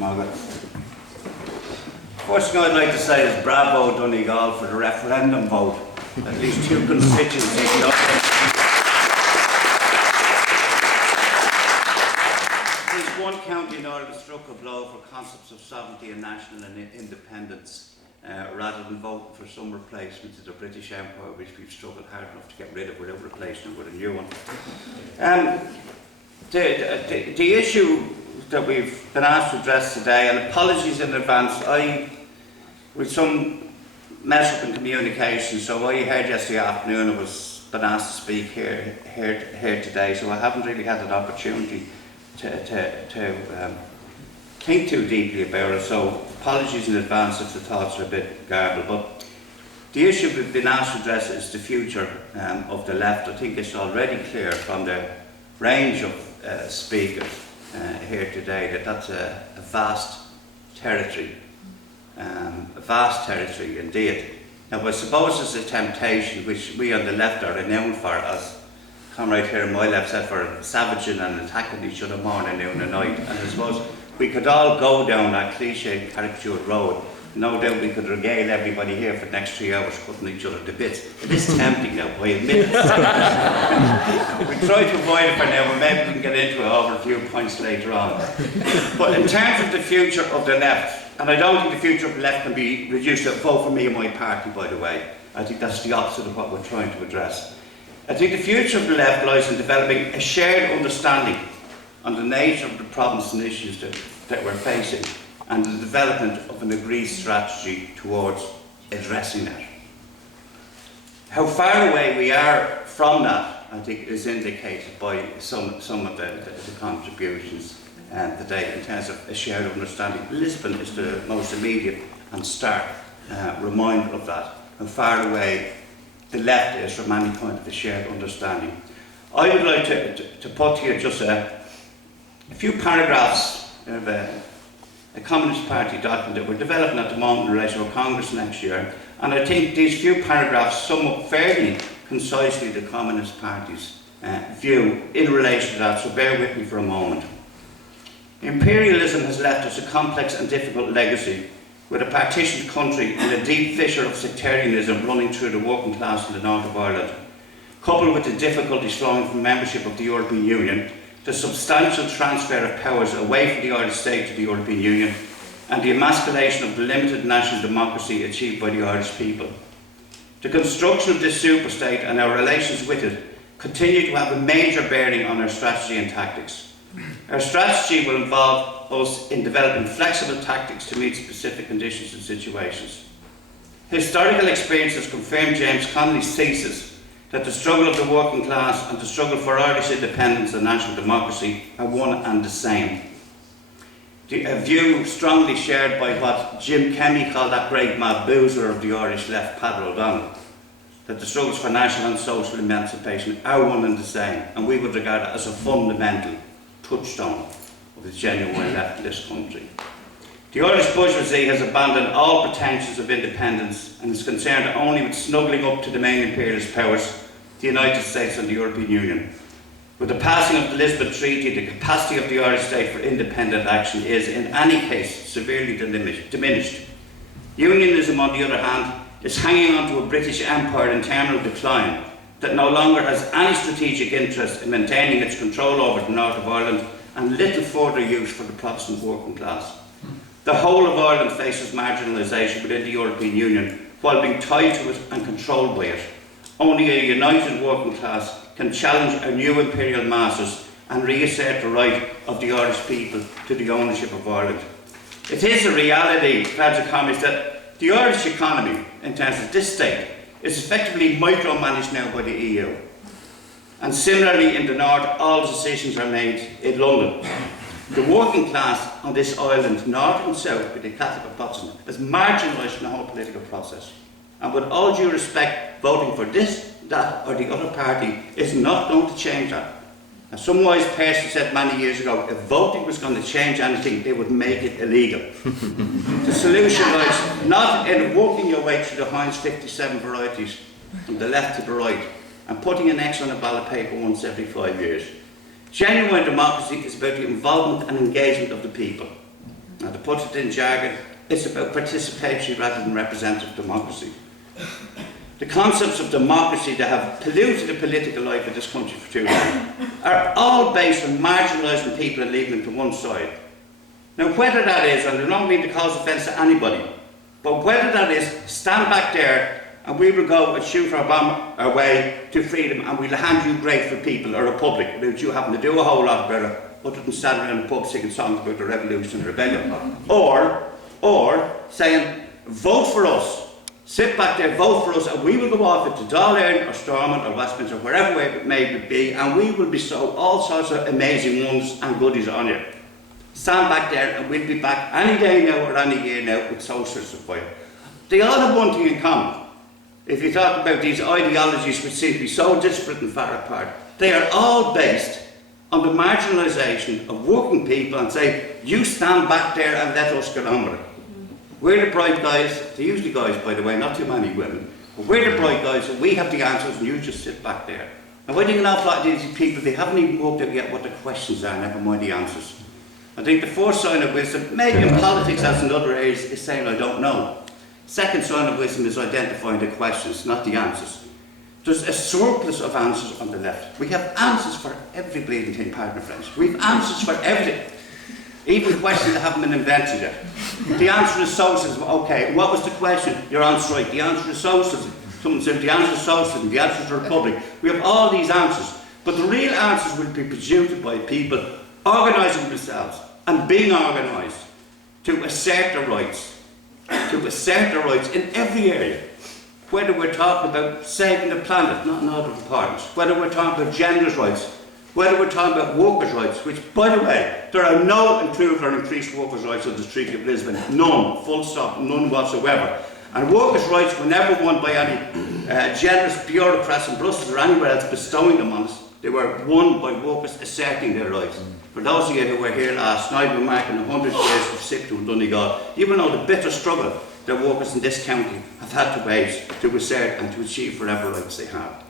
Margaret. First thing I'd like to say is bravo Donegal for the referendum vote. At least 2 constituencies. There's one county in Ireland that struck a blow for concepts of sovereignty and national independence, rather than voting for some replacement to the British Empire, which we've struggled hard enough to get rid of without replacing it with a new one. The issue that we've been asked to address today, and apologies in advance, with some mess up in communication, so I heard yesterday afternoon I was been asked to speak here today, so I haven't really had an opportunity to think too deeply about it, so apologies in advance if the thoughts are a bit garbled. But the issue we've been asked to address is the future of the left. I think it's already clear from the range of speakers here today that that's a vast territory. A vast territory indeed. Now I suppose there's a temptation which we on the left are renowned for, as comrade here on my left said, for savaging and attacking each other morning, noon and night. And I suppose we could all go down that cliched, caricatured road. No doubt we could regale everybody here for the next 3 hours cutting each other to bits. It is tempting now, I admit it. We try to avoid it for now, but maybe we can get into it over a few points later on. But in terms of the future of the left, and I don't think the future of the left can be reduced to vote for me and my party, by the way. I think that's the opposite of what we're trying to address. I think the future of the left lies in developing a shared understanding on the nature of the problems and issues that we're facing, and the development of an agreed strategy towards addressing that. How far away we are from that, I think, is indicated by some of the contributions today in terms of a shared understanding. Lisbon is the most immediate and stark reminder of that, how far away the left is from any kind of a shared understanding. I would like to put here just a few paragraphs of a Communist Party document that we're developing at the moment in relation to a Congress next year, and I think these few paragraphs sum up fairly concisely the Communist Party's view in relation to that, so bear with me for a moment. Imperialism has left us a complex and difficult legacy, with a partitioned country and a deep fissure of sectarianism running through the working class in the north of Ireland, coupled with the difficulties flowing from membership of the European Union, the substantial transfer of powers away from the Irish state to the European Union, and the emasculation of the limited national democracy achieved by the Irish people. The construction of this superstate and our relations with it continue to have a major bearing on our strategy and tactics. Our strategy will involve us in developing flexible tactics to meet specific conditions and situations. Historical experience has confirmed James Connolly's thesis that the struggle of the working class and the struggle for Irish independence and national democracy are one and the same. A view strongly shared by what Jim Kemmy called that great mad boozer of the Irish left, Peadar O'Donnell, that the struggles for national and social emancipation are one and the same, and we would regard it as a fundamental touchstone of the genuine left in this country. The Irish bourgeoisie has abandoned all pretensions of independence and is concerned only with snuggling up to the main imperialist powers, the United States and the European Union. With the passing of the Lisbon Treaty, the capacity of the Irish state for independent action is, in any case, severely diminished. Unionism, on the other hand, is hanging on to a British Empire in terminal decline that no longer has any strategic interest in maintaining its control over the north of Ireland, and little further use for the Protestant working class. The whole of Ireland faces marginalisation within the European Union while being tied to it and controlled by it. Only a united working class can challenge our new imperial masters and reassert the right of the Irish people to the ownership of Ireland. It is a reality, lads and comrades, that the Irish economy, in terms of this state, is effectively micromanaged now by the EU. And similarly in the north, all decisions are made in London. The working class on this island, north and south, with the Catholic and Protestant, is marginalised in the whole political process. And with all due respect, voting for this, that or the other party is not going to change that. As some wise person said many years ago, if voting was going to change anything, they would make it illegal. The solution lies not in working your way through the Heinz 57 varieties from the left to the right and putting an X on a ballot paper once every 5 years. Genuine democracy is about the involvement and engagement of the people. and to put it in jargon, it's about participatory rather than representative democracy. The concepts of democracy that have polluted the political life of this country for too long are all based on marginalising people and leaving them to one side. Now, whether that is, and I don't mean to cause offence to anybody, but whether that is, stand back there and we will go and shoot our bomb our way to freedom and we'll hand you grateful people, a republic, without you having to do a whole lot about it, other than standing around the pub singing songs about the revolution and rebellion. Or saying, vote for us. Sit back there, vote for us, and we will go off into Dungloe or Stormont or Westminster, wherever it may be, and we will bestow all sorts of amazing ones and goodies on you. Stand back there, and we'll be back any day now or any year now with socialist support. They all have one thing in common. If you talk about these ideologies which seem to be so disparate and far apart, they are all based on the marginalisation of working people and say, you stand back there and let us get on with it. We're the bright guys, they're usually guys by the way, not too many women, but we're the bright guys and we have the answers and you just sit back there. And I think an awful lot of these people, they haven't even worked out yet what the questions are, never mind the answers. I think the first sign of wisdom, maybe in politics as in other areas, is saying I don't know. Second sign of wisdom is identifying the questions, not the answers. There's a surplus of answers on the left. We have answers for every bleeding thing, pardon friends. We have answers for everything. Even questions that haven't been invented yet. The answer is socialism. Okay, what was the question? You're on strike. The answer is socialism. Someone said the answer is socialism. The answer is the republic. We have all these answers. But the real answers will be produced by people organising themselves and being organised to assert their rights. To assert their rights in every area. Whether we're talking about saving the planet, not in order of importance. Whether we're talking about gender rights. Whether we're talking about workers' rights, which, by the way, there are no improved or increased workers' rights under the Treaty of Lisbon. None. Full stop. None whatsoever. And workers' rights were never won by any generous bureaucrats in Brussels or anywhere else bestowing them on us. They were won by workers asserting their rights. For those of you who were here last night, we're marking 100 years of SIPTU in Donegal. You will know the bitter struggle that workers in this county have had to wage to assert and to achieve whatever rights they have.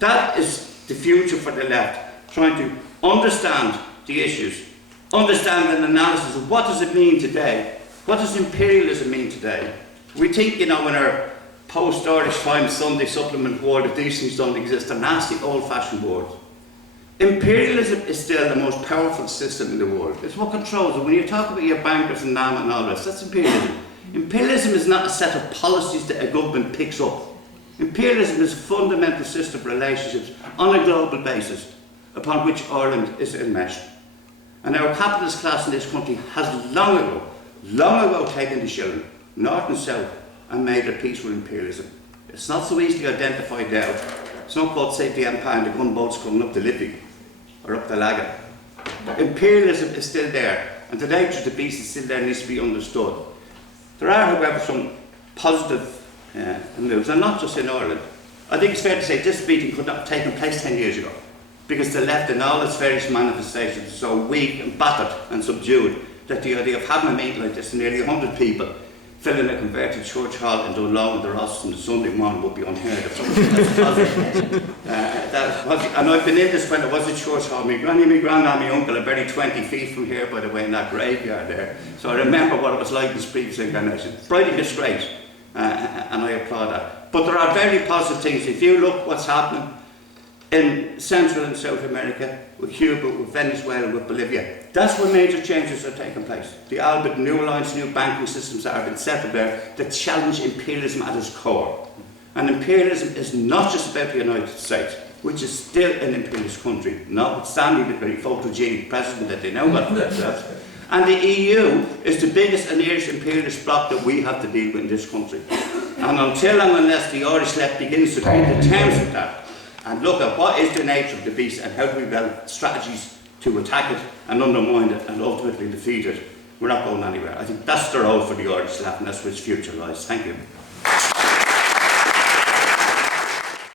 That is the future for the left. Trying to understand the issues, understand an analysis of what does it mean today, what does imperialism mean today. We think, you know, in our post-Irish Times Sunday supplement world, that these things don't exist, a nasty old-fashioned word. Imperialism is still the most powerful system in the world. It's what controls it. When you talk about your bankers and NAM and all this, that's imperialism. Imperialism is not a set of policies that a government picks up. Imperialism is a fundamental system of relationships on a global basis, upon which Ireland is enmeshed. And our capitalist class in this country has long ago taken the shilling, north and south, and made their peace with imperialism. It's not so easily identified now. It's not called Save the Empire and the gunboats coming up the Liffey or up the Glackin. Imperialism is still there, and the nature of the beast is still there and needs to be understood. There are, however, some positive moves, and not just in Ireland. I think it's fair to say this meeting could not have taken place 10 years ago, because the left in all its various manifestations is so weak and battered and subdued that the idea of having a meeting like this, nearly 100 people filling a converted church hall in Dungloe and the Ross on the Sunday morning would be unheard of. And I've been in this when it was a church hall. My granny, my granddad, my uncle are buried 20 feet from here, by the way, in that graveyard there. So I remember what it was like in this previous incarnation. Brightly disgrace, and I applaud that. But there are very positive things. If you look what's happening in Central and South America, with Cuba, with Venezuela, with Bolivia, that's where major changes are taking place. The Albert New Alliance, new banking systems that have been settled there that challenge imperialism at its core. And imperialism is not just about the United States, which is still an imperialist country, notwithstanding the very photogenic president that they now got for themselves. And the EU is the biggest and nearest imperialist bloc that we have to deal with in this country. And until and unless the Irish left begins to come to terms with that, and look at what is the nature of the beast and how do we develop strategies to attack it and undermine it and ultimately defeat it, we're not going anywhere. I think that's the role for the Irish left and that's where its future lies. Thank you.